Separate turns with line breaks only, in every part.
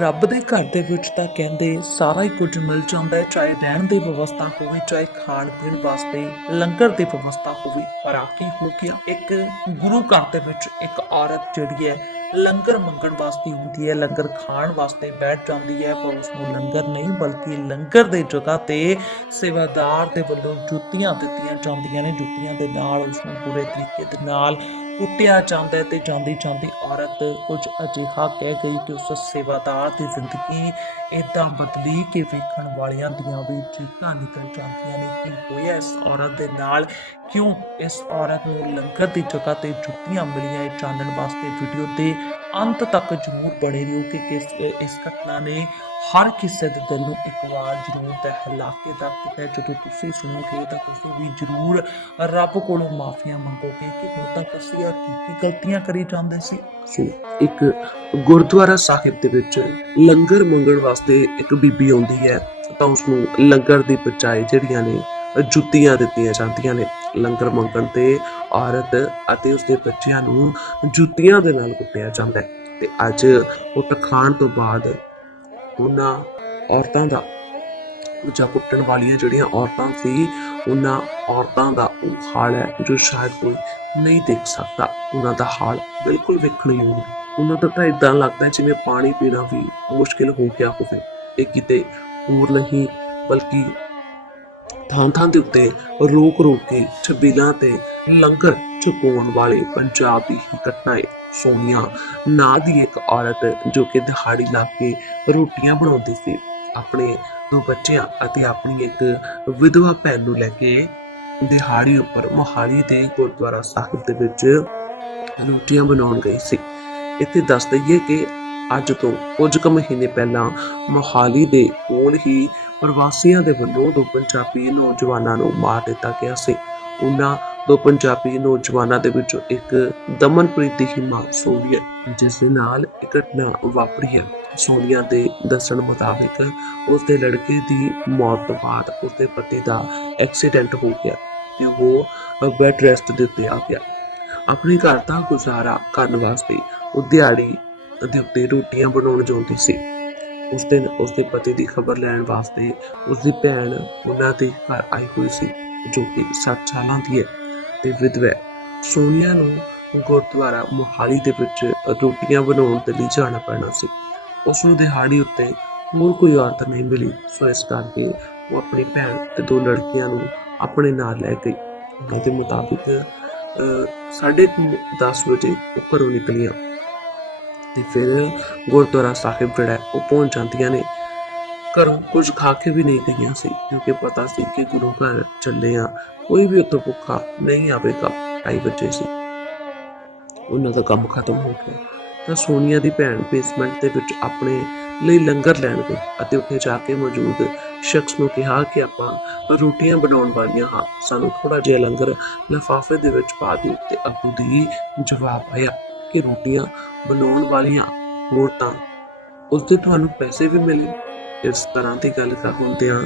ਰੱਬ ਦੇ ਘਰ ਦੇ ਵਿੱਚ ਤਾਂ ਕਹਿੰਦੇ ਸਾਰਾ ਹੀ ਕੁਝ ਮਿਲ ਜਾਂਦਾ ਹੈ, ਚਾਹੇ ਰਹਿਣ ਦੀ ਵਿਵਸਥਾ ਹੋਵੇ, ਚਾਹੇ ਖਾਣ ਪੀਣ ਵਾਸਤੇ, ਲੰਗਰ ਦੀ ਵਿਵਸਥਾ ਹੋਵੇ ਪਰ ਆ ਹੋ ਗਿਆ। ਇੱਕ ਗੁਰੂ ਘਰ ਦੇ ਵਿੱਚ ਇੱਕ ਔਰਤ ਜਿਹੜੀ ਹੈ, ਲੰਗਰ ਮੰਗਣ ਵਾਸਤੇ ਹੁੰਦੀ ਹੈ, ਲੰਗਰ ਖਾਣ ਵਾਸਤੇ ਬੈਠ ਜਾਂਦੀ ਹੈ, ਪਰ ਉਸ ਨੂੰ ਲੰਗਰ ਨਹੀਂ, ਬਲਕਿ ਲੰਗਰ ਦੇ ਜਗ੍ਹਾ ਤੇ ਸੇਵਾਦਾਰ ਦੇ ਵੱਲੋਂ ਜੁੱਤੀਆਂ ਦਿੱਤੀਆਂ ਜਾਂਦੀਆਂ ਨੇ, ਜੁੱਤੀਆਂ ਦੇ ਨਾਲ ਉਸ ਨੂੰ ਪੂਰੇ ਤਰੀਕੇ ਦੇ ਨਾਲ ਕੁੱਟਿਆ ਜਾਂਦਾ ਹੈ ਤੇ ਜਾਂਦੀ ਜਾਂਦੀ ਔਰਤ ਕੁਝ ਅਜਿਹਾ ਕਹਿ ਗਈ ਕਿ ਉਸ ਸੇਵਾਦਾਰ ਦੀ ਜ਼ਿੰਦਗੀ ਇਦਾਂ ਬਦਲੀ ਕਿ ਵੇਖਣ ਵਾਲਿਆਂ ਦੀਆਂ ਵੀ ਚੀਕਾਂ ਨਿਕਲ ਜਾਂਦੀਆਂ ਨੇ ਕਿ ਹੋਇਆ ਇਸ ਔਰਤ ਦੇ ਨਾਲ? ਕਿਉਂ ਇਸ ਔਰਤ ਨੂੰ ਲੰਗਰ ਦੀ ਜਗ੍ਹਾ ਤੇ ਜੁੱਤੀਆਂ ਮਿਲੀਆਂ? ਇਹ ਜਾਣਨ ਵਾਸਤੇ ਵੀਡੀਓ 'ਤੇ ਅੰਤ ਤੱਕ ਜ਼ਰੂਰ ਬਣੇ ਰਹੋ ਕਿ ਕਿਸ, ਇਸ ਘਟਨਾ ਨੇ ਹਰ ਕਿਸੇ ਦੇ ਦਿਲ ਨੂੰ ਇੱਕ ਵਾਰ ਜ਼ਰੂਰ ਦਹਿਲਾ ਕੇ ਰੱਖ ਦਿੱਤਾ ਜਦੋਂ ਤੁਸੀਂ ਸੁਣੋਗੇ ਤਾਂ ਤੁਸੀਂ ਵੀ ਜ਼ਰੂਰ ਰੱਬ ਕੋਲੋਂ ਮਾਫੀਆਂ ਮੰਗੋਗੇ ਕਿ ਹੁਣ ਤੱਕ ਅਸੀਂ ਆਹ ਕੀ ਗਲਤੀਆਂ ਕਰੀ ਜਾਂਦੇ ਸੀ।
ਸੋ ਇੱਕ ਗੁਰਦੁਆਰਾ ਸਾਹਿਬ ਦੇ ਵਿੱਚ ਲੰਗਰ ਮੰਗਣ ਵਾਸਤੇ ਇੱਕ ਬੀਬੀ ਆਉਂਦੀ ਹੈ, ਤਾਂ ਉਸ ਨੂੰ ਲੰਗਰ ਦੀ ਬਚਾਈ ਜਿਹੜੀਆਂ ਨੇ ਜੁੱਤੀਆਂ ਦਿੱਤੀਆਂ ਜਾਂਦੀਆਂ ਨੇ। ਲੰਗਰ ਮੰਗਣ ਤੇ ਔਰਤ ਅਤੇ ਉਸਦੇ ਬੱਚਿਆਂ ਨੂੰ ਜੁੱਤੀਆਂ ਦੇ ਨਾਲ ਕੁੱਟਿਆ ਜਾਂਦਾ ਹੈ ਤੇ ਅੱਜ ਉੱਟ ਖਾਣ ਤੋਂ ਬਾਅਦ ਉਹਨਾਂ ਔਰਤਾਂ ਦਾ ਜਾਂ ਕੁੱਟਣ ਵਾਲੀਆਂ ਜਿਹੜੀਆਂ ਔਰਤਾਂ ਸੀ, ਉਹਨਾਂ ਔਰਤਾਂ ਦਾ ਉਹ ਹਾਲ ਹੈ ਜੋ ਸ਼ਾਇਦ ਕੋਈ ਨਹੀਂ ਦੇਖ ਸਕਦਾ ਉਹਨਾਂ ਦਾ ਹਾਲ ਬਿਲਕੁਲ ਵੇਖਣ ਯੋਗ ਹੈ। ਉਹਨਾਂ ਦਾ ਤਾਂ ਇਦਾਂ ਲੱਗਦਾ ਜਿਵੇਂ ਪਾਣੀ ਪੀਣਾ ਵੀ ਮੁਸ਼ਕਿਲ ਹੋ ਗਿਆ ਹੋਵੇ ਇਹ ਕਿਤੇ ਹੋਰ ਨਹੀਂ, ਬਲਕਿ ਥਾਂ ਥਾਂ ਦੇ ਉੱਤੇ ਰੋਕ ਰੋਕ ਕੇ ਛਬੀਲਾਂ ਤੇ ਲੰਗਰ ਚੁਕਾਉਣ ਵਾਲੇ ਪੰਜਾਬ ਦੀ ਘਟਨਾ ਹੈ ਸੋਨੀਆ ਨਾਂ ਦੀ ਇੱਕ ਔਰਤ ਜੋ ਕਿ ਦਿਹਾੜੀ ਲਾ ਕੇ ਰੋਟੀਆਂ ਬਣਾਉਂਦੀ ਸੀ, ਆਪਣੇ ਦੋ ਬੱਚਿਆਂ ਅਤੇ ਆਪਣੀ ਇੱਕ ਵਿਧਵਾ ਭੈਣ ਨੂੰ ਲੈ ਕੇ ਦਿਹਾੜੀ ਉੱਪਰ ਮੋਹਾਲੀ ਦੇ ਗੁਰਦੁਆਰਾ ਸਾਹਿਬ ਦੇ ਵਿੱਚ ਰੋਟੀਆਂ ਬਣਾਉਣ ਗਈ ਸੀ। ਇੱਥੇ ਦੱਸ ਦਈਏ ਕਿ ਅੱਜ ਤੋਂ ਕੁਝ ਕੁ ਮਹੀਨੇ ਪਹਿਲਾਂ ਮੋਹਾਲੀ ਦੇ ਕੋਲ ਹੀ ਪ੍ਰਵਾਸੀਆਂ ਦੇ ਵੱਲੋਂ ਦੋ ਪੰਜਾਬੀ ਨੌਜਵਾਨਾਂ ਨੂੰ ਮਾਰ ਦਿੱਤਾ ਗਿਆ ਸੀ। ਉਹਨਾਂ ਦੋ ਪੰਜਾਬੀ ਨੌਜਵਾਨਾਂ ਦੇ ਵਿੱਚੋਂ ਇੱਕ ਦਮਨਪ੍ਰੀਤ ਦੀ ਮਾਂ ਸੋਨੀਆ, ਜਿਸ ਦੇ ਨਾਲ ਇਹ ਘਟਨਾ ਵਾਪਰੀ ਹੈ। ਸੋਨੀਆ ਦੇ ਦੱਸਣ ਮੁਤਾਬਿਕ ਉਸ ਦੇ ਲੜਕੇ ਦੀ ਮੌਤ ਤੋਂ ਬਾਅਦ ਉਸ ਦੇ ਪਤੀ ਦਾ ਐਕਸੀਡੈਂਟ ਹੋ ਗਿਆ ਤੇ ਉਹ ਬੈੱਡ ਰੈਸਟ ਦੇ ਉੱਤੇ ਆ ਗਿਆ। ਆਪਣੇ ਘਰ ਦਾ ਗੁਜ਼ਾਰਾ ਕਰਨ ਵਾਸਤੇ ਉਹ ਦਿਹਾੜੀ ਦੇ ਉੱਤੇ ਰੋਟੀਆਂ ਬਣਾਉਣ ਜਾਂਦੀ ਸੀ। ਉਸ ਦਿਨ ਉਸ ਦੇ ਪਤੀ ਦੀ ਖਬਰ ਲੈਣ ਵਾਸਤੇ ਉਸ ਦੀ ਭੈਣ ਉਹਨਾਂ ਦੇ ਘਰ ਆਈ ਹੋਈ ਸੀ, ਜੋ ਕਿ 60 ਸਾਲਾਂ ਦੀ ਹੈ। ਤੇ ਵਿਧਵਾ ਸੋਨੀਆ ਨੂੰ ਗੁਰਦੁਆਰਾ ਮੋਹਾਲੀ ਦੇ ਵਿੱਚ ਰੋਟੀਆਂ ਬਣਾਉਣ ਦੇ ਲਈ ਜਾਣਾ ਪੈਣਾ ਸੀ। ਉਸ ਨੂੰ ਦਿਹਾੜੀ ਉੱਤੇ ਹੋਰ ਕੋਈ ਔਰਤ ਨਹੀਂ ਮਿਲੀ। ਸੋ ਇਸ ਕਰਕੇ ਉਹ ਆਪਣੀ ਭੈਣ ਤੇ ਦੋ ਲੜਕੀਆਂ ਨੂੰ ਆਪਣੇ ਨਾਲ ਲੈ ਗਈ। ਉਹਨਾਂ ਦੇ ਮੁਤਾਬਿਕ ਅਹ, ਸਾਢੇ ਕੁ ਦਸ ਵਜੇ ਉੱਪਰੋਂ ਨਿਕਲੀਆਂ। ਤੇ ਫਿਰ ਗੁਰਦੁਆਰਾ ਸਾਹਿਬ ਜਿਹੜਾ ਉਹ ਪਹੁੰਚ ਜਾਂਦੀਆਂ ਨੇ। ਘਰੋਂ ਕੁਝ ਖਾ ਕੇ ਵੀ ਨਹੀਂ ਗਈਆਂ ਸੀ, ਕਿਉਂਕਿ ਪਤਾ ਸੀ ਕਿ ਗੁਰੂ ਘਰ ਚੱਲੇ ਆ ਕੋਈ ਵੀ ਉੱਥੋਂ ਭੁੱਖਾ ਨਹੀਂ ਆਵੇਗਾ, ਢਾਈ ਵਜੇ ਸੀ। ਉਹਨਾਂ ਦਾ ਕੰਮ ਖਤਮ ਹੋ ਗਿਆ। ਤਾਂ ਸੋਨੀਆ ਦੀ ਭੈਣ ਬੇਸਮੈਂਟ ਦੇ ਵਿੱਚ ਆਪਣੇ ਲਈ ਲੰਗਰ ਲੈਣ ਗਈ ਅਤੇ ਉੱਥੇ ਜਾ ਕੇ ਮੌਜੂਦ ਸ਼ਖਸ ਨੂੰ ਕਿਹਾ ਕਿ ਆਪਾਂ ਰੋਟੀਆਂ ਬਣਾਉਣ ਵਾਲੀਆਂ ਹਾਂ। ਸਾਨੂੰ ਥੋੜਾ ਜਿਹਾ ਲੰਗਰ ਲਿਫਾਫੇ ਦੇ ਵਿੱਚ ਪਾ ਦਿਓ ਤੇ ਅੱਗੂ ਦੀ ਜਵਾਬ ਆਇਆ ਕਿ ਰੋਟੀਆਂ ਬਣਾਉਣ ਵਾਲੀਆਂ ਹੋਰ ਤਾਂ ਉਸ ਦੇ ਤੁਹਾਨੂੰ ਪੈਸੇ ਵੀ ਮਿਲੇ। ਇਸ ਤਰ੍ਹਾਂ ਦੀ ਗੱਲ ਕਰ ਹੁੰਦਿਆਂ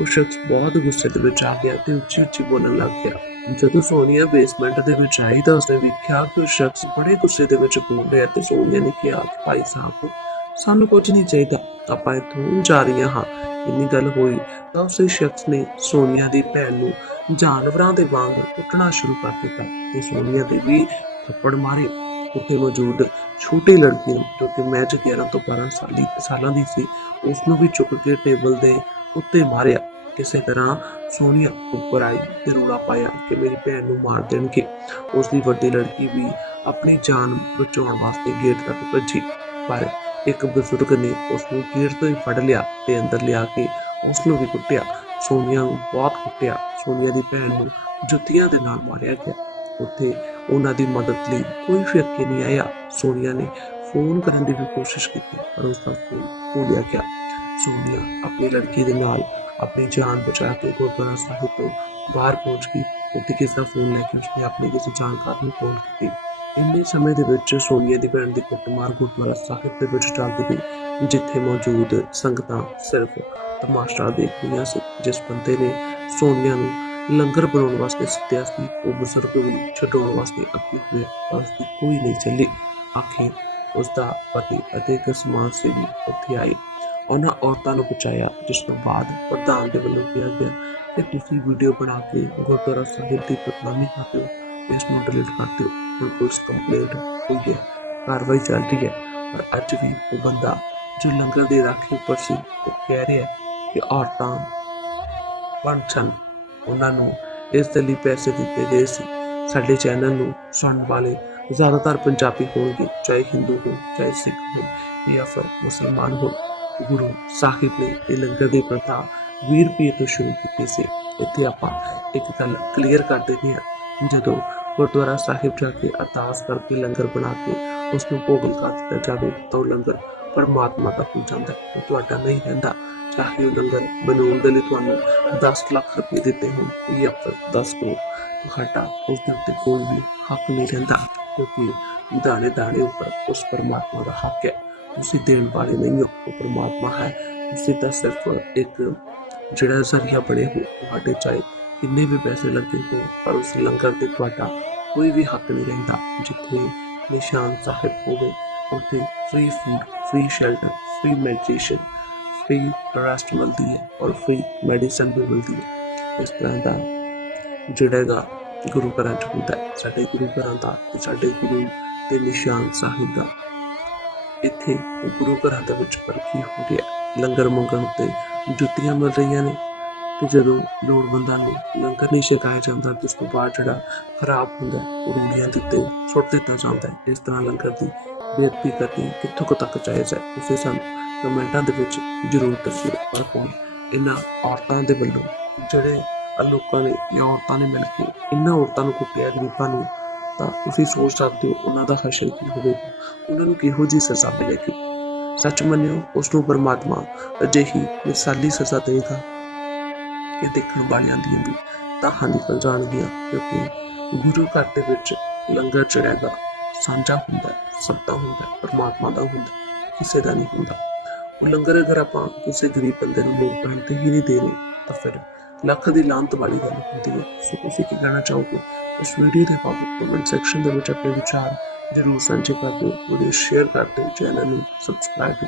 ਉਹ ਸ਼ਖਸ ਬਹੁਤ ਗੁੱਸੇ ਦੇ ਵਿੱਚ ਆ ਗਿਆ ਤੇ ਉੱਚੀ ਉੱਚੀ ਬੋਲਣ ਲੱਗ ਗਿਆ। ਜਦੋਂ ਸੋਨੀਆ ਬੇਸਮੈਂਟ ਦੇ ਵਿੱਚ ਆਈ ਤਾਂ ਉਸਨੇ ਵੇਖਿਆ ਕਿ ਉਹ ਸ਼ਖਸ ਬੜੇ ਗੁੱਸੇ ਦੇ ਵਿੱਚ ਬੋਲ ਰਿਹਾ ਤੇ ਸੋਨੀਆ ਨੇ ਕਿਹਾ ਭਾਈ ਸਾਹਿਬ, ਸਾਨੂੰ ਕੁਝ ਨਹੀਂ ਚਾਹੀਦਾ, ਆਪਾਂ ਇੱਥੋਂ ਜਾ ਰਹੀਆਂ ਹਾਂ। ਇੰਨੀ ਗੱਲ ਹੋਈ ਤਾਂ ਉਸੇ ਸ਼ਖਸ ਨੇ ਸੋਨੀਆ ਦੀ ਭੈਣ ਨੂੰ ਜਾਨਵਰਾਂ ਦੇ ਵਾਂਗ ਕੁੱਟਣਾ ਸ਼ੁਰੂ ਕਰ ਦਿੱਤਾ ਤੇ ਸੋਨੀਆ ਦੇ ਵੀ ਥੱਪੜ ਮਾਰੇ। ਉੱਥੇ ਮੌਜੂਦ ਛੋਟੀ ਲੜਕੀ ਨੂੰ ਜੋ ਕਿ ਮੈਚ 11 ਤੋਂ 12 ਸਾਲੀ ਸਾਲਾਂ ਦੀ ਸੀ ਉਸ ਨੂੰ ਵੀ ਚੁੱਕ ਕੇ ਟੇਬਲ ਦੇ ਉੱਤੇ ਮਾਰਿਆ। ਕਿਸੇ ਤਰ੍ਹਾਂ ਸੋਨੀਆ ਉੱਪਰ ਆਈ ਤੇ ਰੋਲਾ ਪਾਇਆ ਕਿ ਮੇਰੀ ਭੈਣ ਨੂੰ ਮਾਰ ਦੇਣਗੇ। ਉਸ ਦੀ ਵੱਡੀ ਲੜਕੀ ਵੀ ਆਪਣੀ ਜਾਨ ਬਚਾਉਣ ਵਾਸਤੇ ਗੇਟ ਤੱਕ ਭੱਜੀ, ਪਰ ਇੱਕ ਬਜ਼ੁਰਗ ਨੇ ਉਸ ਨੂੰ ਗੇਟ ਤੋਂ ਹੀ ਫੜ ਲਿਆ ਤੇ ਅੰਦਰ ਲਿਆ ਕੇ ਉਸ ਨੂੰ ਵੀ ਕੁੱਟਿਆ। ਸੋਨੀਆ ਨੂੰ ਬਹੁਤ ਕੁੱਟਿਆ। ਸੋਨੀਆ ਦੀ ਭੈਣ ਨੂੰ ਜੁੱਤੀਆਂ ਦੇ ਨਾਲ ਮਾਰਿਆ ਗਿਆ। ਉੱਥੇ ਉਹਨਾਂ ਦੀ ਮਦਦ ਲਈ ਕੋਈ ਵੀ ਅੱਗੇ ਨਹੀਂ ਆਇਆ। ਸੋਨੀਆ ਨੇ ਫੋਨ ਕਰਨ ਦੀ ਵੀ ਕੋਸ਼ਿਸ਼ ਕੀਤੀ, ਪਰ ਉਸ ਦਾ ਫੋਨ ਖੋਲਿਆ ਗਿਆ। ਸੋਨੀਆ ਆਪਣੀ ਲੜਕੀ ਦੇ ਨਾਲ ਆਪਣੀ ਜਾਨ ਬਚਾ ਕੇ ਗੁਰਦੁਆਰਾ ਸਾਹਿਬ ਤੋਂ ਬਾਹਰ ਪਹੁੰਚ ਗਈ। ਉੱਥੇ ਕਿਸੇ ਦਾ ਫੋਨ ਲੈ ਕੇ ਉਸਨੇ ਆਪਣੇ ਕਿਸੇ ਜਾਣਕਾਰ ਨੂੰ ਫੋਨ ਕੀਤੀ। ਇੰਨੇ ਸਮੇਂ ਦੇ ਵਿੱਚ ਸੋਨੀਆ ਦੀ ਭੈਣ ਦੀ ਕੁੱਟਮਾਰ ਗੁਰਦੁਆਰਾ ਸਾਹਿਬ ਦੇ ਵਿੱਚ ਚੱਲ ਗਈ, ਜਿੱਥੇ ਮੌਜੂਦ ਸੰਗਤਾਂ ਸਿਰਫ ਤਮਾਸ਼ਾ ਦੇਖ ਰਹੀਆਂ ਸੀ, ਜਿਸ ਬੰਦੇ ਨੇ ਸੋਨੀਆ ਨੂੰ ਲੰਗਰ ਬਣਾਉਣ ਵਾਸਤੇ ਸੱਦਿਆ ਸੀ, ਉਹ ਬਜ਼ੁਰਗ ਵੀ ਛਡਾਉਣ ਵਾਸਤੇ ਅੱਗੇ ਹੋਏ, ਪਰ ਉਸਦੀ ਕੋਈ ਨਹੀਂ ਚੱਲੀ। ਆਖਿਰ ਉਸ ਦਾ ਪਤੀ ਅਤੇ ਇੱਕ ਸਮਾਜ ਸੇਵੀ ਉੱਥੇ ਆਏ। ਉਹਨਾਂ ਔਰਤਾਂ ਨੂੰ ਬਚਾਇਆ ਜਿਸ ਤੋਂ ਬਾਅਦ ਪ੍ਰਧਾਨ ਦੇ ਵੱਲੋਂ ਕਿਹਾ ਗਿਆ ਕਿ ਤੁਸੀਂ ਵੀਡੀਓ ਬਣਾ ਕੇ ਗੁਰਦੁਆਰਾ ਸਾਹਿਬ ਦੀ ਬਦਨਾਮੀ ਕਰਦੇ ਹੋ, ਇਸ ਨੂੰ ਡਿਲੀਟ ਕਰ ਦਿਓ। ਹੁਣ ਪੁਲਿਸ ਕੰਪਲੇਂਟ ਹੋਈ ਹੈ, ਕਾਰਵਾਈ ਚੱਲ ਰਹੀ ਹੈ, ਪਰ ਅੱਜ ਵੀ ਉਹ ਬੰਦਾ ਜੋ ਲੰਗਰ ਦੇ ਰਾਖੀ ਉੱਪਰ ਸੀ, ਉਹ ਕਹਿ ਰਿਹਾ ਕਿ ਔਰਤਾਂ ਪੰਛਨ ਉਹਨਾਂ ਨੂੰ ਇਸ ਦੇ ਲਈ ਪੈਸੇ ਦਿੱਤੇ ਗਏ ਸੀ। ਸਾਡੇ ਚੈਨਲ ਨੂੰ ਸੁਣਨ ਵਾਲੇ ਜ਼ਿਆਦਾਤਰ ਪੰਜਾਬੀ ਹੋਣਗੇ, ਚਾਹੇ ਹਿੰਦੂ ਹੋ ਚਾਹੇ ਸਿੱਖ ਹੋ ਜਾਂ ਫਿਰ ਮੁਸਲਮਾਨ ਹੋ ਗੁਰੂ ਸਾਹਿਬ ਨੇ ਇਹ ਲੰਗਰ ਦੀ ਪ੍ਰਥਾ 20 ਰੁਪਏ ਤੋਂ ਸ਼ੁਰੂ ਕੀਤੀ ਸੀ। ਇੱਥੇ ਆਪਾਂ ਇੱਕ ਗੱਲ ਕਲੀਅਰ ਕਰ ਦਿੰਦੇ ਹਾਂ। ਜਦੋਂ ਗੁਰਦੁਆਰਾ ਸਾਹਿਬ ਜਾ ਕੇ ਅਰਦਾਸ ਕਰਕੇ ਲੰਗਰ ਬਣਾ ਕੇ ਉਸ ਨੂੰ ਭੋਗ ਲਗਾ ਦਿੱਤਾ ਜਾਵੇ, ਤਾਂ ਉਹ ਲੰਗਰ ਪਰਮਾਤਮਾ ਦਾ ਹੋ ਜਾਂਦਾ ਹੈ। ਉਹ ਤੁਹਾਡਾ ਨਹੀਂ ਰਹਿੰਦਾ। ਚਾਹੇ ਉਹ ਲੰਗਰ ਬਣਾਉਣ ਦੇ ਲਈ ਤੁਹਾਨੂੰ 10 ਲੱਖ ਰੁਪਏ ਦਿੱਤੇ ਹੋਣ। ਜਾਂ ਫਿਰ 10 ਕਰੋੜ ਤੁਹਾਡਾ ਉਸ ਦੇ ਉੱਤੇ ਕੋਈ ਵੀ ਹੱਕ ਨਹੀਂ ਰਹਿੰਦਾ, ਕਿਉਂਕਿ ਦਾਣੇ ਦਾਣੇ ਉੱਪਰ ਉਸ ਪਰਮਾਤਮਾ ਦਾ ਹੱਕ ਹੈ। ਤੁਸੀਂ ਦੇਣ ਵਾਲੇ ਨਹੀਂ ਹੋ, ਉਹ ਪਰਮਾਤਮਾ ਹੈ। ਤੁਸੀਂ ਤਾਂ ਸਿਰਫ ਇੱਕ ਜਿਹੜਾ ਜ਼ਰੀਆ ਬਣੇ ਹੋ ਤੁਹਾਡੇ ਚਾਹੇ ਕਿੰਨੇ ਵੀ ਪੈਸੇ ਲੱਗੇ ਹੋ ਪਰ ਉਸ ਲੰਗਰ ਤੇ ਤੁਹਾਡਾ ਕੋਈ ਵੀ ਹੱਕ ਨਹੀਂ ਰਹਿੰਦਾ। ਜਿੱਥੇ ਨਿਸ਼ਾਨ ਸਾਹਿਬ ਹੋਵੇ, ਉੱਥੇ free food free shelter free meditation free rest ਮਿਲਦੀ ਹੈ ਔਰ ਫ੍ਰੀ ਮੈਡੀਸਨ ਵੀ ਮਿਲਦੀ ਹੈ। ਇਸ ਤਰ੍ਹਾਂ ਦਾ ਜਿਹੜਾ ਹੈਗਾ ਗੁਰੂ ਘਰਾਂ ਚ ਹੁੰਦਾ ਹੈ, ਸਾਡੇ ਗੁਰੂ ਘਰਾਂ ਦਾ ਸਾਡੇ ਗੁਰੂ ਦੇ ਨਿਸ਼ਾਨ ਸਾਹਿਬ ਦਾ, ਇੱਥੇ ਗੁਰੂ ਘਰਾਂ ਦੇ ਵਿੱਚ ਪਰਖੀ ਹੋ। ਰਿਹਾ ਲੰਗਰ ਮੰਗਣ ਤੇ ਜੁੱਤੀਆਂ ਮਿਲ ਰਹੀਆਂ ਨੇ ਤੇ ਜਦੋਂ ਲੋੜਵੰਦਾਂ ਨੂੰ ਲੰਗਰ ਨਹੀਂ ਛਕਾਇਆ ਜਾਂਦਾ ਤੇ ਉਸ ਤੋਂ ਬਾਅਦ ਜਿਹੜਾ ਖਰਾਬ ਹੁੰਦਾ ਉਹ ਰੂੜੀਆਂ ਦੇ ਉੱਤੇ ਸੁੱਟ ਦਿੱਤਾ ਜਾਂਦਾ ਇਸ ਤਰ੍ਹਾਂ ਲੰਗਰ ਦੀ ਬੇਅਦਬੀ ਕਰਨੀ ਕਿੱਥੋਂ ਤੱਕ ਜਾਇਜ਼ ਹੈ ਤੁਸੀਂ ਸਾਨੂੰ ਕਮੈਂਟਾਂ ਦੇ ਵਿੱਚ ਜ਼ਰੂਰ ਦੱਸਿਓ ਪਰ ਹੁਣ ਇਹਨਾਂ ਔਰਤਾਂ ਦੇ ਵੱਲੋਂ ਜਿਹੜੇ ਲੋਕਾਂ ਨੇ ਜਾਂ ਔਰਤਾਂ ਨੇ ਮਿਲ ਕੇ ਇਹਨਾਂ ਔਰਤਾਂ ਨੂੰ ਕੁੱਟਿਆ ਗਰੀਬਾਂ ਨੂੰ ਤਾਂ ਤੁਸੀਂ ਸੋਚ ਸਕਦੇ ਹੋ ਉਹਨਾਂ ਦਾ ਹਸ਼ਰ ਕੀ ਹੋਵੇਗਾ? ਉਹਨਾਂ ਨੂੰ ਕਿਹੋ ਜਿਹੀ ਸਜ਼ਾ ਮਿਲੇਗੀ? ਸੱਚ ਮੰਨਿਓ ਉਸ ਨੂੰ ਪਰਮਾਤਮਾ ਅਜਿਹੀ ਮਿਸਾਲੀ ਸਜ਼ਾ ਦੇਗਾ ਕਿ ਦੇਖਣ ਵਾਲਿਆਂ ਦੀਆਂ ਵੀ ਤਾਹਾਂ ਨਿਕਲ ਜਾਣਗੀਆਂ ਕਿਉਂਕਿ ਗੁਰੂ ਘਰ ਦੇ ਵਿੱਚ ਲੰਗਰ ਚੜੇਗਾ ਸਾਂਝਾ ਹੁੰਦਾ ਹੈ, ਹੁੰਦਾ ਪਰਮਾਤਮਾ ਦਾ ਹੁੰਦਾ ਕਿਸੇ ਦਾ ਨਹੀਂ ਹੁੰਦਾ। ਉਹ ਲੰਗਰ ਅਗਰ ਆਪਾਂ ਕਿਸੇ ਗਰੀਬ ਬੰਦੇ ਨੂੰ ਲੋਕ ਲੋਕਡਾਊਨ ਤੇ ਹੀ ਨਹੀਂ ਦੇ ਰਹੇ, ਤਾਂ ਫਿਰ ਲੱਖ ਦੀ ਲਾਂਤ ਵਾਲੀ ਗੱਲ ਹੁੰਦੀ ਹੈ। ਸੋ ਤੁਸੀਂ ਕੀ ਕਹਿਣਾ ਚਾਹੋਗੇ? ਇਸ ਵੀਡੀਓ ਦੇ ਬਾਰੇ ਕਮੈਂਟ ਸੈਕਸ਼ਨ ਦੇ ਵਿੱਚ ਆਪਣੇ ਵਿਚਾਰ ਜਰੂਰ ਸਾਂਝੇ ਕਰ ਦਿਓ। ਵੀਡੀਓ ਸ਼ੇਅਰ ਕਰ ਦਿਓ ਚੈਨਲ ਨੂੰ ਸਬਸਕ੍ਰਾਈਬ